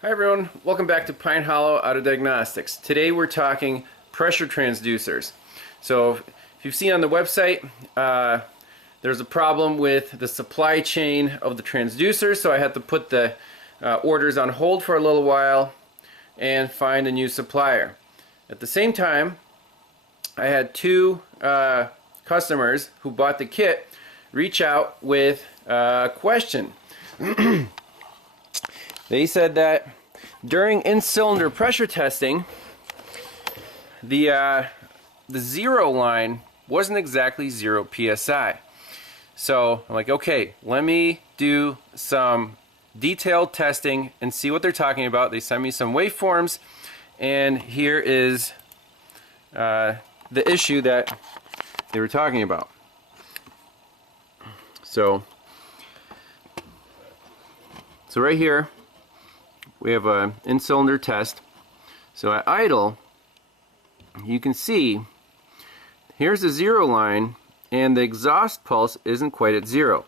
Hi everyone, welcome back to Pine Hollow out of Diagnostics. Today we're talking pressure transducers. So if you've seen on the website, there's a problem with the supply chain of the transducers, so I had to put the orders on hold for a little while and find a new supplier. At the same time, I had two customers who bought the kit reach out with a question. They said that during in-cylinder pressure testing, the zero line wasn't exactly 0 psi. So I'm like, okay, let me do some detailed testing and see what they're talking about. They sent me some waveforms, and here is the issue that they were talking about. So right here we have an in-cylinder test. So at idle, you can see here's the zero line, and the exhaust pulse isn't quite at 0.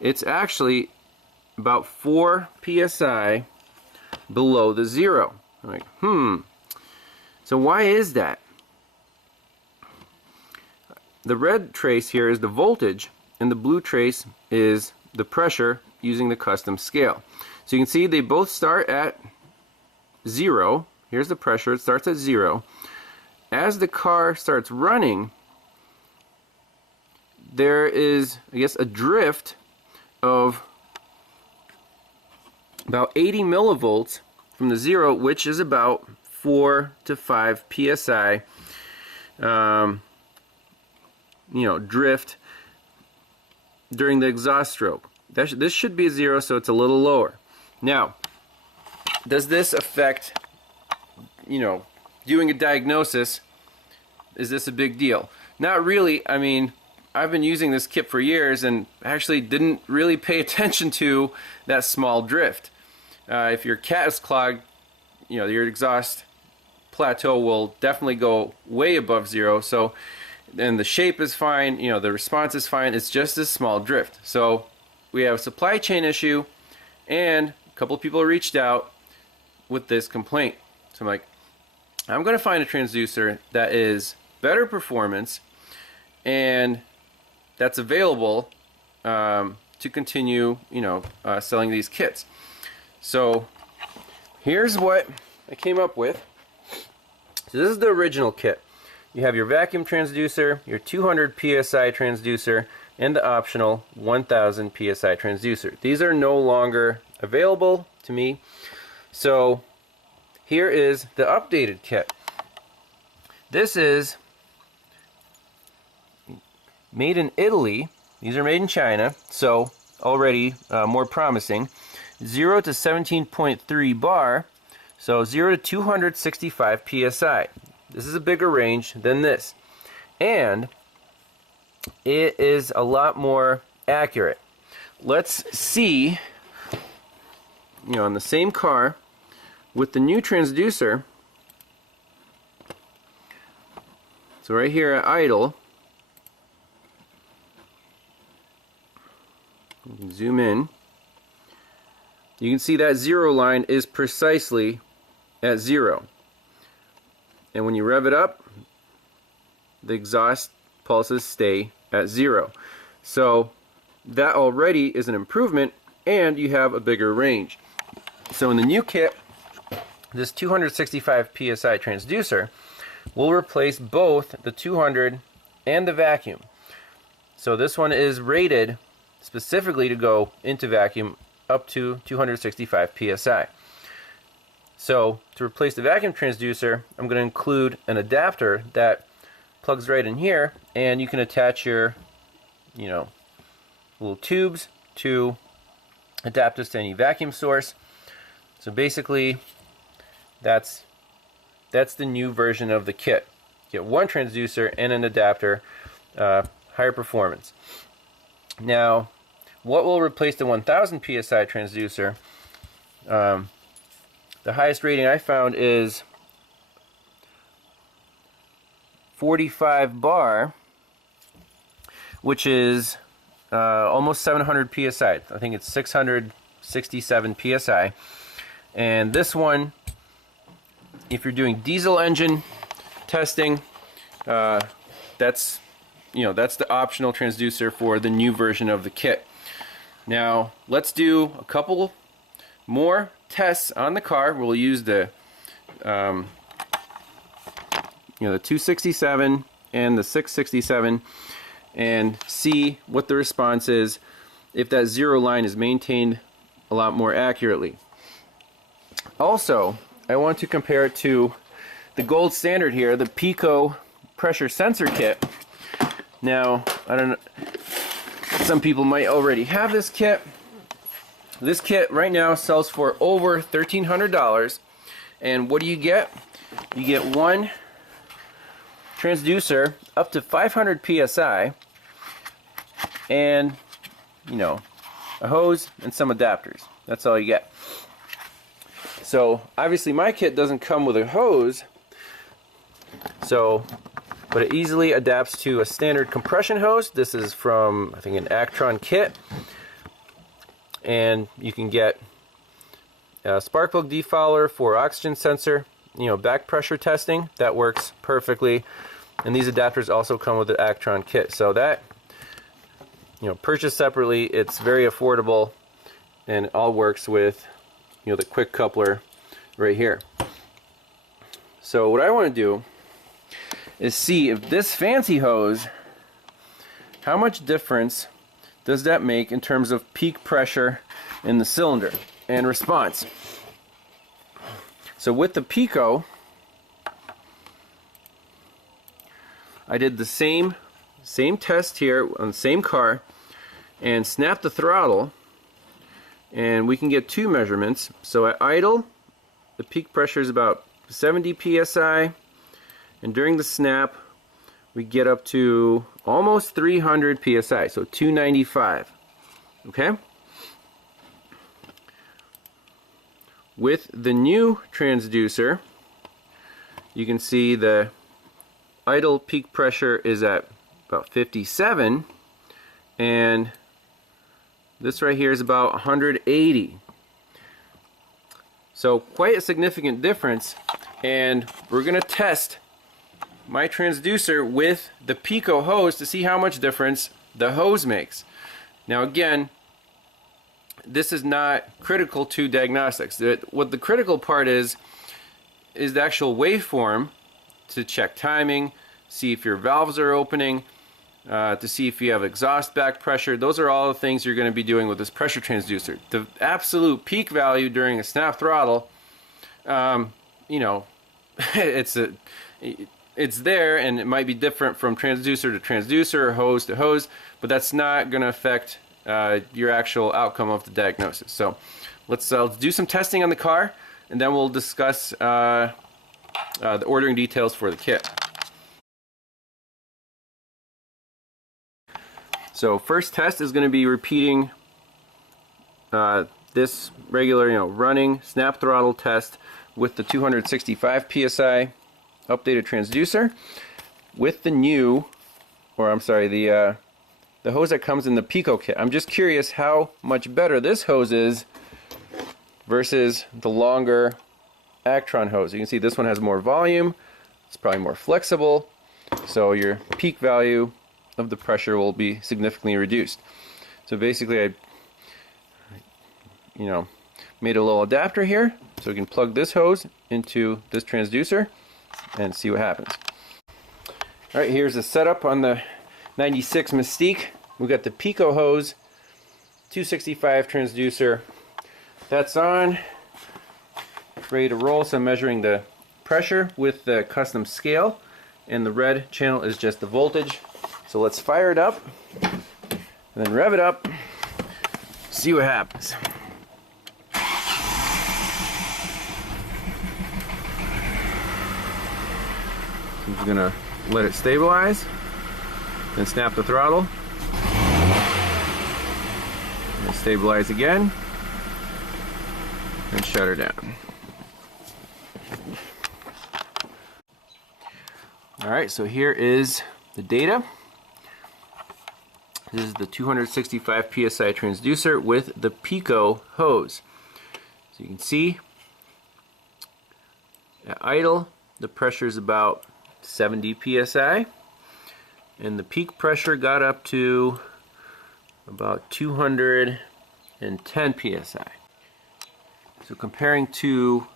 It's actually about 4 psi below the 0. I'm like, so why is that? The red trace here is the voltage, and the blue trace is the pressure using the custom scale. So you can see they both start at 0. Here's the pressure, it starts at 0. As the car starts running, there is, I guess, a drift of about 80 millivolts from the 0, which is about 4 to 5 psi drift during the exhaust stroke. This should be a 0, so it's a little lower. Now, does this affect, doing a diagnosis? Is this a big deal? Not really. I mean, I've been using this kit for years and actually didn't really pay attention to that small drift. If your cat is clogged, your exhaust plateau will definitely go way above 0. So, and the shape is fine, the response is fine. It's just a small drift. So we have a supply chain issue, and a couple of people reached out with this complaint. So I'm like, I'm going to find a transducer that is better performance and that's available to continue, selling these kits. So here's what I came up with. So this is the original kit. You have your vacuum transducer, your 200 psi transducer, and the optional 1000 psi transducer. These are no longer available to me. So here is the updated kit. This is made in Italy. These are made in China, so already more promising. 0 to 17.3 bar, so 0 to 265 psi. This is a bigger range than this, and it is a lot more accurate. Let's see, on the same car with the new transducer. So right here at idle, you can zoom in. You can see that 0 line is precisely at 0. And when you rev it up, the exhaust pulses stay at 0. So that already is an improvement, and you have a bigger range. So in the new kit, this 265 psi transducer will replace both the 200 and the vacuum. So this one is rated specifically to go into vacuum up to 265 psi. So to replace the vacuum transducer, I'm going to include an adapter that plugs right in here, and you can attach your little tubes to adapt this to any vacuum source. So basically that's the new version of the kit. You get one transducer and an adapter, higher performance. Now, what will replace the 1000 psi transducer? The highest rating I found is 45 bar, which is almost 700 psi. I think it's 667 psi. And this one, if you're doing diesel engine testing, that's the optional transducer for the new version of the kit. Now let's do a couple more tests on the car. We'll use the the 267 and the 667 and see what the response is if that zero line is maintained a lot more accurately. Also, I want to compare it to the gold standard here, the Pico pressure sensor kit. Now, I don't know, some people might already have this kit. This kit right now sells for over $1,300, and what do you get? You get one transducer up to 500 psi and a hose and some adapters. That's all you get. So obviously my kit doesn't come with a hose, but it easily adapts to a standard compression hose. This is from, I think, an ACTRON kit, and you can get a spark plug defouler for oxygen sensor, back pressure testing. That works perfectly. And these adapters also come with the ACTRON kit. So that, purchased separately, it's very affordable, and it all works with, the quick coupler right here. So what I want to do is see if this fancy hose, how much difference does that make in terms of peak pressure in the cylinder and response. So with the Pico, I did the same test here on the same car and snapped the throttle, and we can get two measurements. So at idle, the peak pressure is about 70 psi, and during the snap we get up to almost 300 psi, so 295. Okay? With the new transducer, you can see the idle peak pressure is at about 57, and this right here is about 180. So quite a significant difference, and we're going to test my transducer with the Pico hose to see how much difference the hose makes. Now again, this is not critical to diagnostics. What the critical part is the actual waveform to check timing, see if your valves are opening, to see if you have exhaust back pressure. Those are all the things you're going to be doing with this pressure transducer. The absolute peak value during a snap throttle, it's there, and it might be different from transducer to transducer or hose to hose, but that's not going to affect your actual outcome of the diagnosis. So let's do some testing on the car, and then we'll discuss the ordering details for the kit. So first test is going to be repeating this regular, running snap throttle test with the 265 psi updated transducer with the new, the hose that comes in the Pico kit. I'm just curious how much better this hose is versus the longer ACTRON hose. You can see this one has more volume, it's probably more flexible, so your peak value of the pressure will be significantly reduced. So basically I made a little adapter here so we can plug this hose into this transducer and see what happens. Alright, here's the setup on the 96 Mystique. We've got the Pico hose, 265 transducer. That's on, ready to roll. So I'm measuring the pressure with the custom scale, and the red channel is just the voltage. So let's fire it up and then rev it up, see what happens. I'm just gonna let it stabilize, then snap the throttle, and stabilize again, and shut her down. Alright, so here is the data. This is the 265 psi transducer with the Pico hose. So you can see At idle, the pressure is about 70 psi, and the peak pressure got up to about 210 psi. So comparing to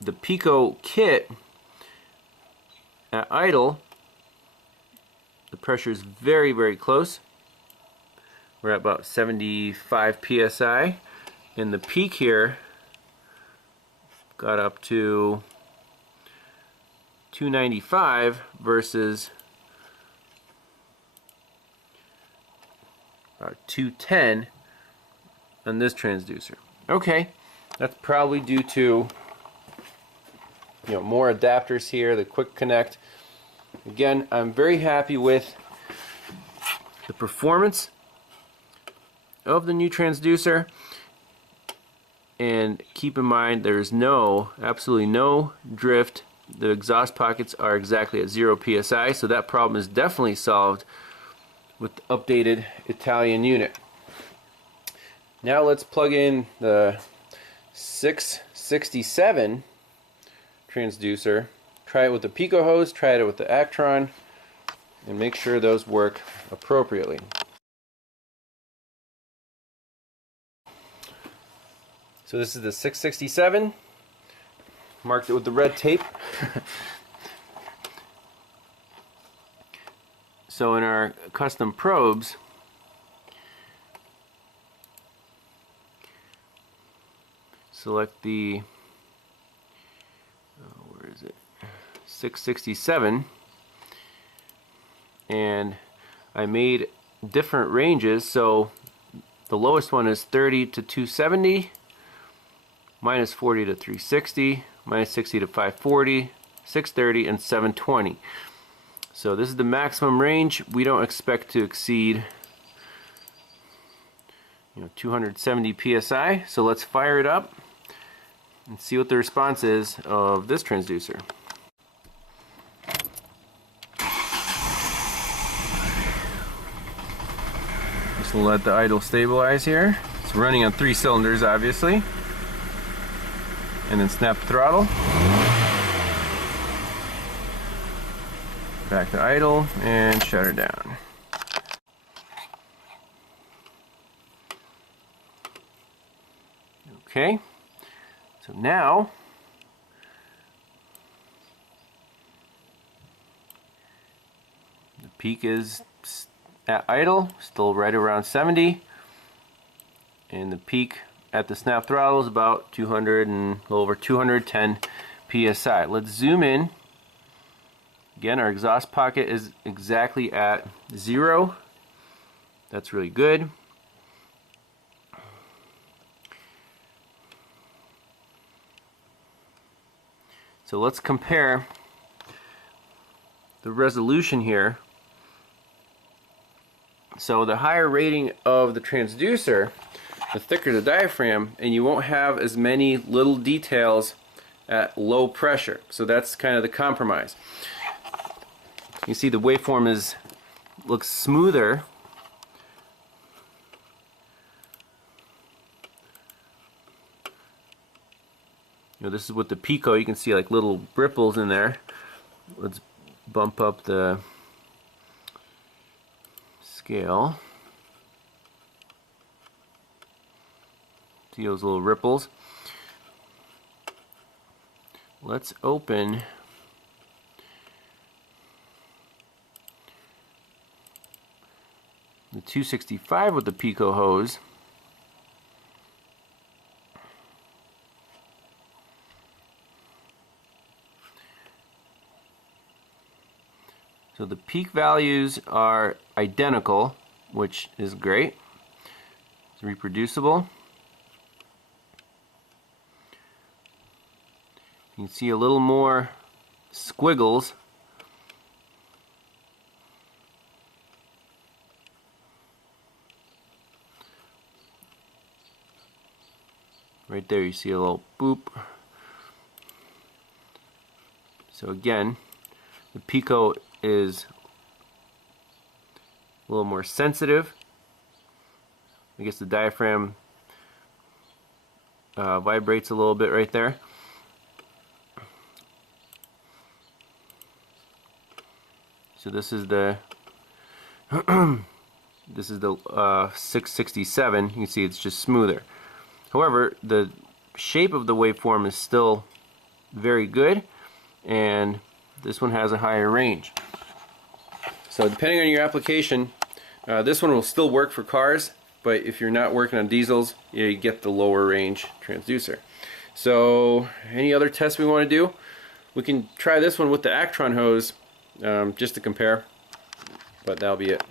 the Pico kit, at idle, the pressure is very, very close. We're at about 75 psi, and the peak here got up to 295 versus about 210 on this transducer. Okay, that's probably due to more adapters here, the quick connect. Again, I'm very happy with the performance of the new transducer, and keep in mind there's absolutely no drift. The exhaust pockets are exactly at 0 psi, so that problem is definitely solved with the updated Italian unit. Now let's plug in the 667 transducer, try it with the Pico Hose, try it with the ACTRON, and make sure those work appropriately. So this is the 667, marked it with the red tape. So in our custom probes, select the, where is it, 667, and I made different ranges. So the lowest one is 30 to 270, minus 40 to 360, minus 60 to 540, 630, and 720. So this is the maximum range. We don't expect to exceed 270 psi. So let's fire it up and see what the response is of this transducer. Just let the idle stabilize here. It's running on 3 cylinders, obviously. And then snap the throttle. Back to idle and shut her down. Okay, so now the peak is at idle, still right around 70, and the peak at the snap throttle is about 200 and a little over 210 psi. Let's zoom in. Again, our exhaust pocket is exactly at 0. That's really good. So let's compare the resolution here. So the higher rating of the transducer, the thicker the diaphragm, and you won't have as many little details at low pressure. So that's kind of the compromise. You see the waveform looks smoother. This is with the Pico. You can see like little ripples in there. Let's bump up the scale. See those little ripples? Let's open the 265 with the Pico Hose. So the peak values are identical, which is great. It's reproducible. You can see a little more squiggles. Right there you see a little boop. So again, the Pico is a little more sensitive. I guess the diaphragm vibrates a little bit right there. So this is the this is the 667. You can see it's just smoother. However, the shape of the waveform is still very good, and this one has a higher range. So depending on your application, this one will still work for cars, but if you're not working on diesels, you get the lower range transducer. So any other tests we want to do? We can try this one with the ACTRON hose just to compare, but that'll be it.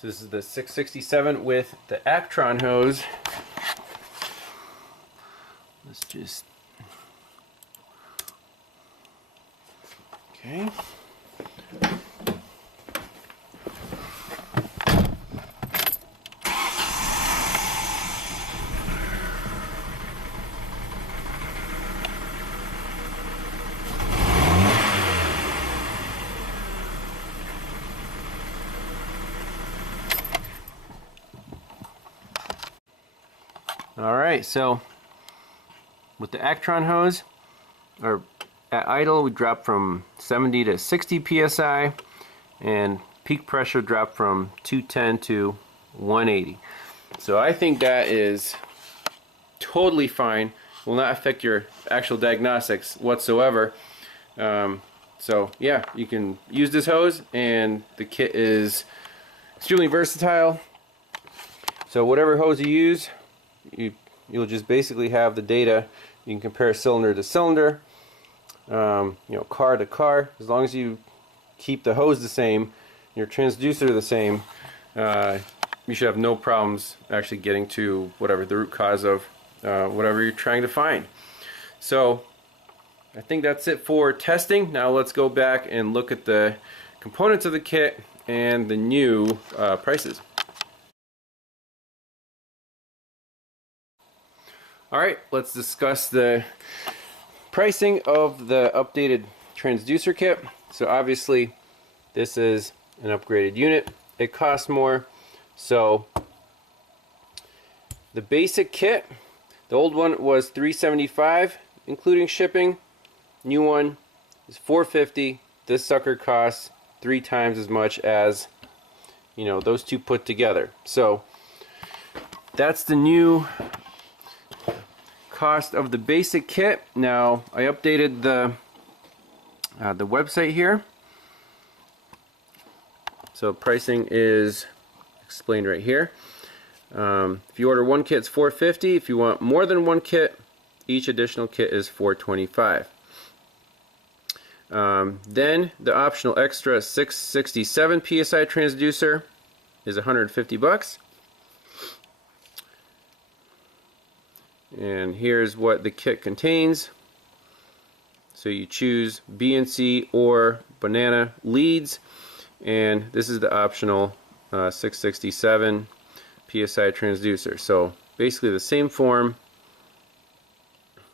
So this is the 667 with the ACTRON hose. Let's just... Okay. Alright, so with the ACTRON hose, or at idle, we drop from 70 to 60 psi, and peak pressure dropped from 210 to 180. So I think that is totally fine. Will not affect your actual diagnostics whatsoever. So yeah, you can use this hose, and the kit is extremely versatile. So whatever hose you use, you'll just basically have the data. You can compare cylinder to cylinder, you know, car to car. As long as you keep the hose the same, your transducer the same, you should have no problems actually getting to whatever the root cause of whatever you're trying to find. So I think that's it for testing. Now let's go back and look at the components of the kit and the new prices. Alright, let's discuss the pricing of the updated transducer kit. So obviously this is an upgraded unit. It costs more. So the basic kit, the old one was $375 including shipping. New one is $450. This sucker costs 3 times as much as, you know, those two put together. So that's the new cost of the basic kit. Now I updated the website here, so pricing is explained right here. If you order one kit, it's $450. If you want more than one kit, each additional kit is $425. Then the optional extra 667 psi transducer is $150. And here's what the kit contains. So you choose B and C or banana leads, and this is the optional 667 psi transducer. So basically the same form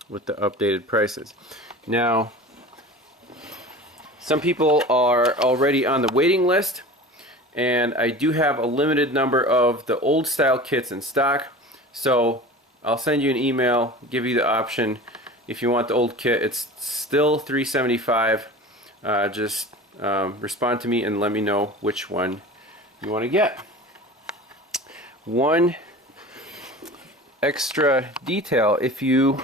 with the updated prices. Now some people are already on the waiting list, and I do have a limited number of the old style kits in stock. So I'll send you an email, give you the option. If you want the old kit, it's still $375. Just respond to me and let me know which one you want to get. One extra detail: if you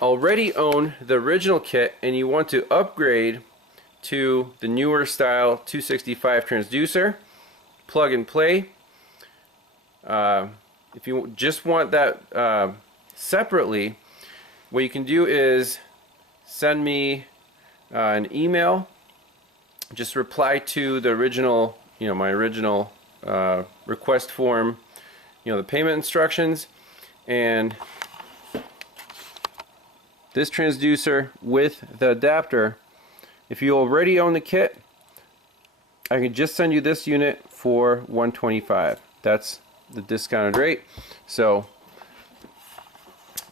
already own the original kit and you want to upgrade to the newer style 265 transducer, plug and play. If you just want that separately, what you can do is send me an email. Just reply to the original, my original request form, the payment instructions, and this transducer with the adapter. If you already own the kit, I can just send you this unit for $125. That's the discounted rate. So,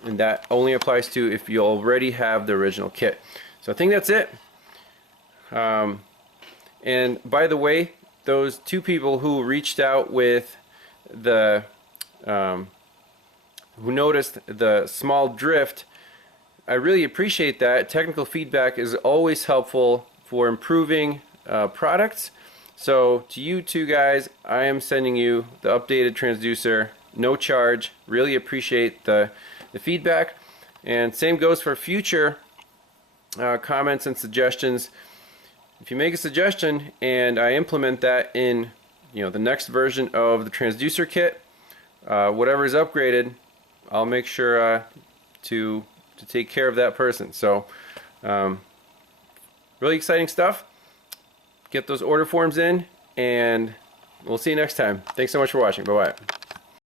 and that only applies to if you already have the original kit. So I think that's it. And by the way, those two people who reached out with the who noticed the small drift, I really appreciate that. Technical feedback is always helpful for improving products. So to you two guys, I am sending you the updated transducer, no charge. Really appreciate the feedback, and same goes for future comments and suggestions. If you make a suggestion and I implement that in the next version of the transducer kit, whatever is upgraded, I'll make sure to take care of that person. So really exciting stuff. Get those order forms in, and we'll see you next time. Thanks so much for watching. Bye-bye.